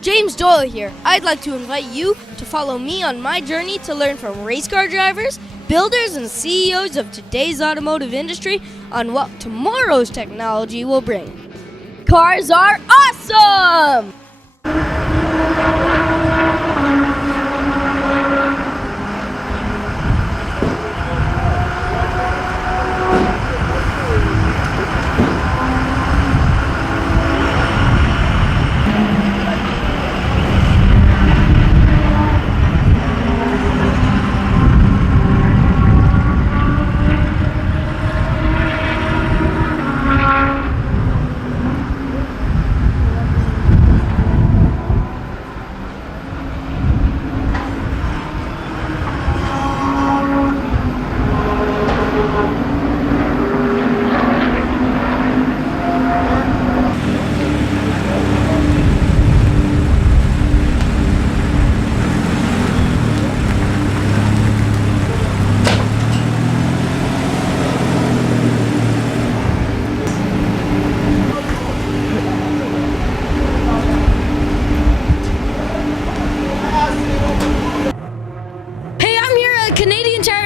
James Doyle here. I'd like to invite you to follow me on my journey to learn from race car drivers, builders, and CEOs of today's automotive industry on what tomorrow's technology will bring. Cars are awesome!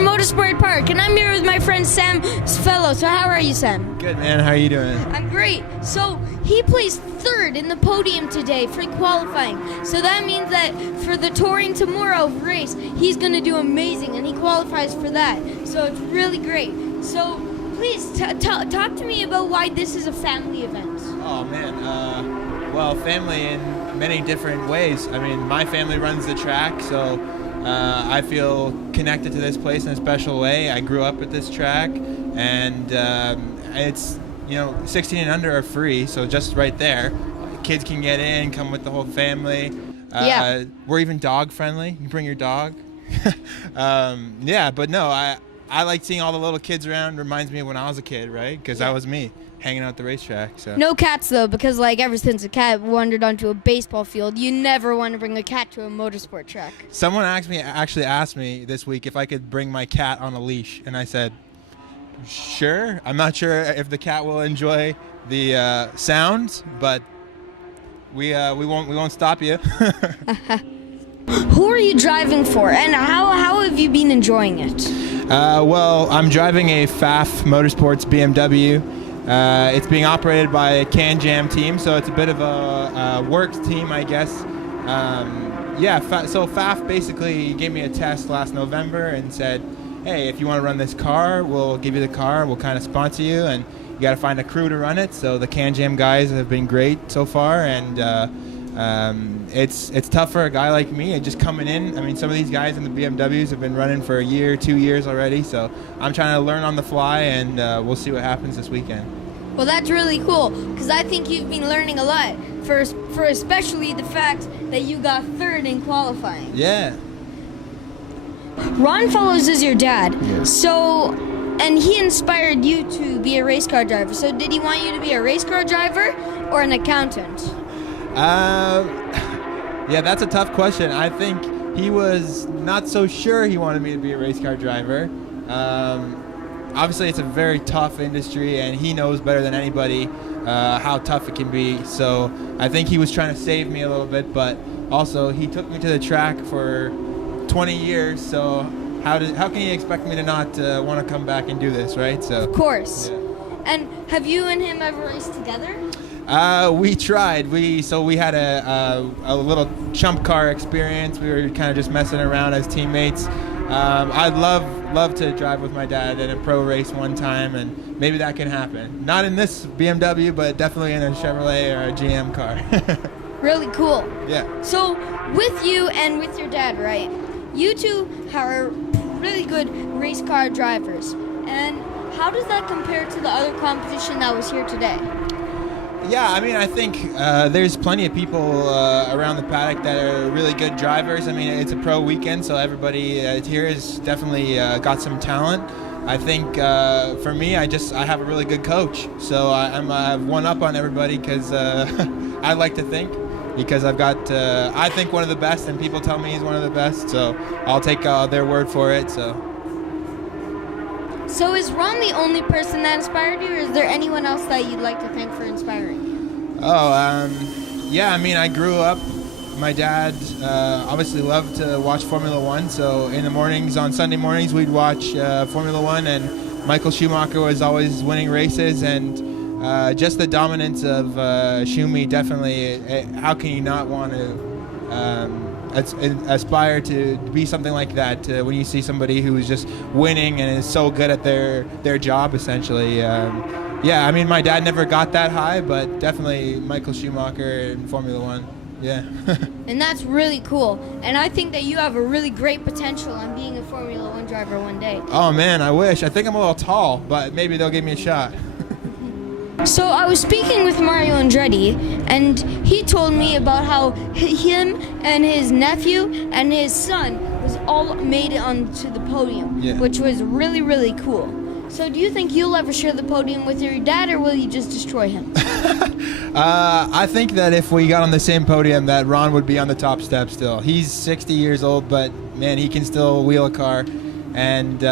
Motorsport Park, and I'm here with my friend Sam Fellow. So how are you, Sam? Good, man. How are you doing? I'm great. So he placed third in the podium today for qualifying. So that means that for the touring tomorrow race, he's going to do amazing, and he qualifies for that. So it's really great. So please talk to me about why this is a family event. Oh, man. Well, family in many different ways. I mean, my family runs the track, so I feel connected to this place in a special way. I grew up at this track, and it's, 16 and under are free, so just right there. Kids can get in, come with the whole family. Yeah. We're even dog friendly. You bring your dog. But no, I like seeing all the little kids around. Reminds me of when I was a kid, right? Because that was me, hanging out at the racetrack. So. No cats, though, because ever since a cat wandered onto a baseball field, you never want to bring a cat to a motorsport track. Someone actually asked me this week if I could bring my cat on a leash, and I said, sure. I'm not sure if the cat will enjoy the sounds, but we won't stop you. Who are you driving for, and how have you been enjoying it? Well, I'm driving a FAF Motorsports BMW. It's being operated by a Can-Jam team, so it's a bit of a works team, I guess. So FAF basically gave me a test last November and said, hey, if you want to run this car, we'll give you the car, we'll kind of sponsor you, and you got to find a crew to run it. So the Can-Jam guys have been great so far, and it's tough for a guy like me just coming in. I mean, some of these guys in the BMWs have been running for a year, 2 years already, so I'm trying to learn on the fly, and we'll see what happens this weekend. Well, that's really cool, because I think you've been learning a lot, for especially the fact that you got third in qualifying. Yeah. Ron Fellows is your dad. Yes. So, and he inspired you to be a race car driver. So did he want you to be a race car driver or an accountant? Yeah, that's a tough question. I think he was not so sure he wanted me to be a race car driver. Obviously, it's a very tough industry, and he knows better than anybody how tough it can be. So I think he was trying to save me a little bit, but also he took me to the track for 20 years. So how can he expect me to not want to come back and do this, right? So of course. Yeah. And have you and him ever raced together? We tried. We had a little chump car experience. We were kind of just messing around as teammates. I'd love to drive with my dad in a pro race one time, and maybe that can happen. Not in this BMW, but definitely in a Chevrolet or a GM car. Really cool. Yeah. So with you and with your dad, right? You two are really good race car drivers. And how does that compare to the other competition that was here today? Yeah, I mean, I think there's plenty of people around the paddock that are really good drivers. I mean, it's a pro weekend, so everybody here has definitely got some talent. I think for me, I have a really good coach, so I'm one up on everybody because I like to think, because I've got I think one of the best, and people tell me he's one of the best, so I'll take their word for it. So is Ron the only person that inspired you, or is there anyone else that you'd like to thank for inspiring you? Yeah, I mean, I grew up my dad obviously loved to watch Formula One. So in the mornings, on Sunday mornings, we'd watch Formula One, and Michael Schumacher was always winning races, and just the dominance of Schumi, definitely. How can you not want to aspire to be something like that when you see somebody who is just winning and is so good at their job, essentially? Yeah, I mean, my dad never got that high, but definitely Michael Schumacher in Formula One. Yeah. And that's really cool. And I think that you have a really great potential on being a Formula One driver one day. Oh man, I wish. I think I'm a little tall, but maybe they'll give me a shot. So I was speaking with Mario Andretti, and he told me about how him and his nephew and his son was all made it onto the podium, Yeah. which was really, really cool. So do you think you'll ever share the podium with your dad, or will you just destroy him? I think that if we got on the same podium, that Ron would be on the top step still. He's 60 years old, but man, he can still wheel a car. And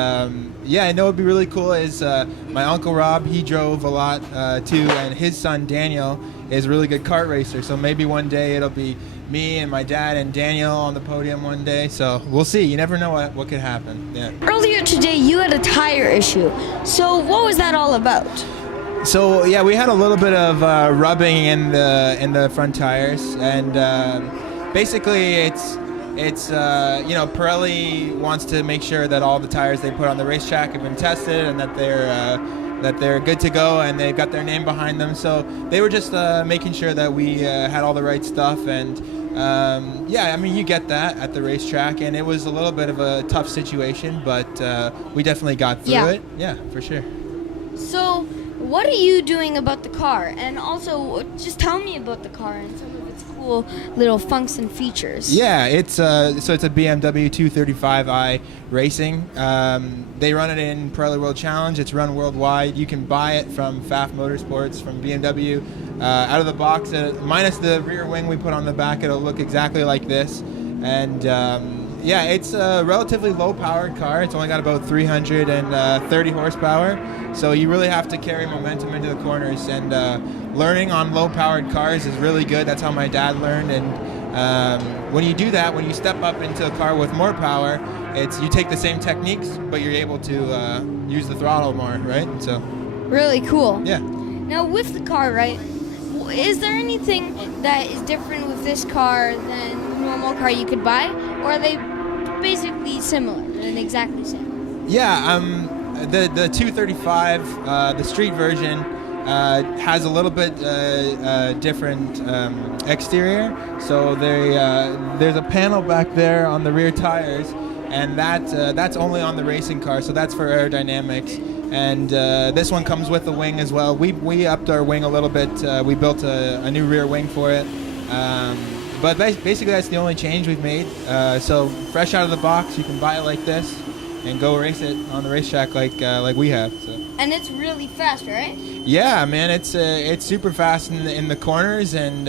yeah, I know it'd be really cool is my uncle Rob, he drove a lot too, and his son Daniel is a really good kart racer. So maybe one day it'll be me and my dad and Daniel on the podium one day. So we'll see. You never know what could happen. Yeah. Earlier today, you had a tire issue. So what was that all about? So yeah, we had a little bit of rubbing in the front tires, and basically it's you know, Pirelli wants to make sure that all the tires they put on the racetrack have been tested and that they're good to go and they've got their name behind them. So they were just making sure that we had all the right stuff, and yeah, I mean, you get that at the racetrack, and it was a little bit of a tough situation, but we definitely got through it. Yeah, for sure. So what are you doing about the car? And also, just tell me about the car and some of its cool little funks and features. Yeah, it's so it's a BMW 235i Racing. They run it in Pirelli World Challenge. It's run worldwide. You can buy it from Pfaff Motorsports, from BMW. Out of the box, minus the rear wing we put on the back, it'll look exactly like this. And yeah, it's a relatively low-powered car. It's only got about 330 horsepower, so you really have to carry momentum into the corners. And learning on low-powered cars is really good. That's how my dad learned. And when you do that, when you step up into a car with more power, you take the same techniques, but you're able to use the throttle more, right? So Really cool. yeah. Now with the car, right? Is there anything that is different with this car than a normal car you could buy, or are they basically similar and exactly the same? Yeah, the 235, the street version, has a little bit different exterior. So there's a panel back there on the rear tires, and that's only on the racing car. So that's for aerodynamics. And this one comes with a wing as well. We upped our wing a little bit. We built a new rear wing for it. But basically that's the only change we've made. So fresh out of the box, you can buy it like this and go race it on the racetrack like we have. So. And it's really fast, right? Yeah, man, it's super fast in the corners, and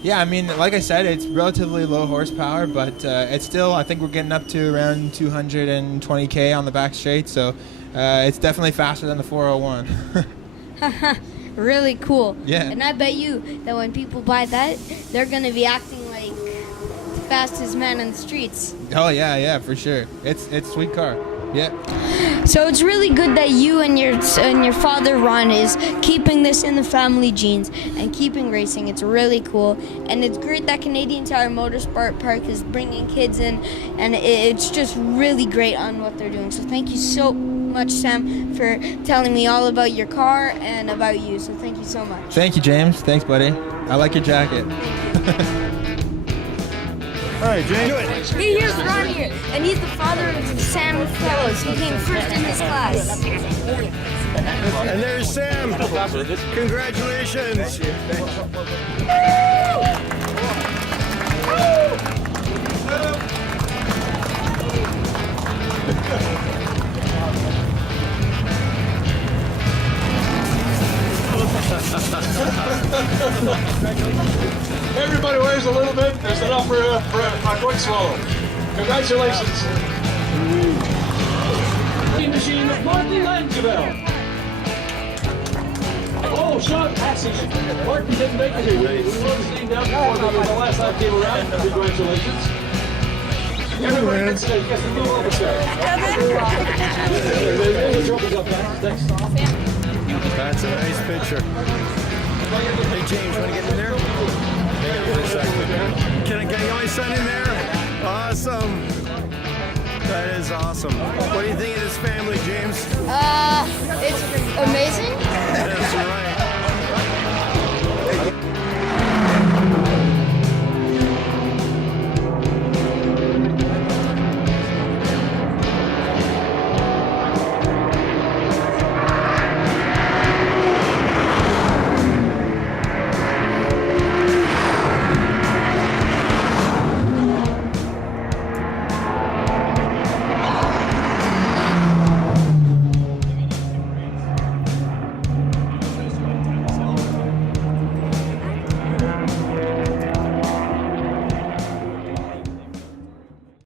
yeah, I mean, like I said, it's relatively low horsepower, but it's still, I think we're getting up to around 220k on the back straight, so it's definitely faster than the 401. Really cool. Yeah. And I bet you that when people buy that, they're gonna be acting like the fastest man on the streets. Oh yeah, for sure. It's a sweet car. Yeah. So it's really good that you and your father Ron is keeping this in the family genes and keeping racing. It's really cool, and it's great that Canadian Tire Motorsport Park is bringing kids in, and it's just really great on what they're doing. So thank you so much, Sam, for telling me all about your car and about you. So thank you so much. Thank you, James. Thanks, buddy. I like your jacket. All right, James. Hey, here's Ron here, and he's the father of Sam Fellows, who came first in his class. And there's Sam. Congratulations. Everybody wears a little bit. There's enough for a quick swallow. Congratulations. Machine of Martin Langeville. Oh, Sean Passage. Martin didn't make it here. We wrote his name down before the last time came around. Congratulations. Everybody gets a little over there. The trophy's up back. Thanks. That's a nice picture. Hey, James, want to get in there? Can you only send in there? Awesome. That is awesome. What do you think of this family, James? It's amazing. That's right.